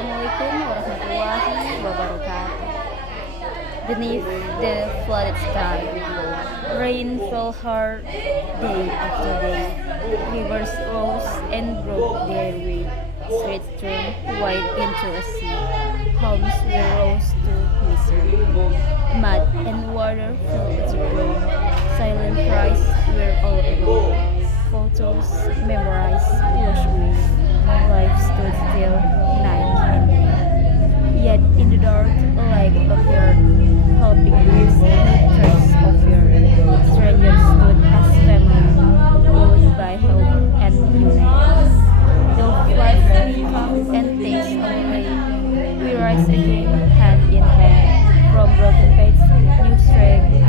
Assalamualaikum warahmatullahi wabarakatuh. Beneath the flooded sky, rain fell hard day after day. Rivers rose and broke their way. Streets turned wide into a sea. Homes were rose to misery. Mud and water filled the ground. Silent cries were all around. Photos memorized washed away. Life stood still night and day. Yet in the dark, a light appeared, helping us no trace of fear. Strangers stood as family, bound by hope and united. Though floods may come and takes our way, we rise again hand in hand. From broken faiths, new strength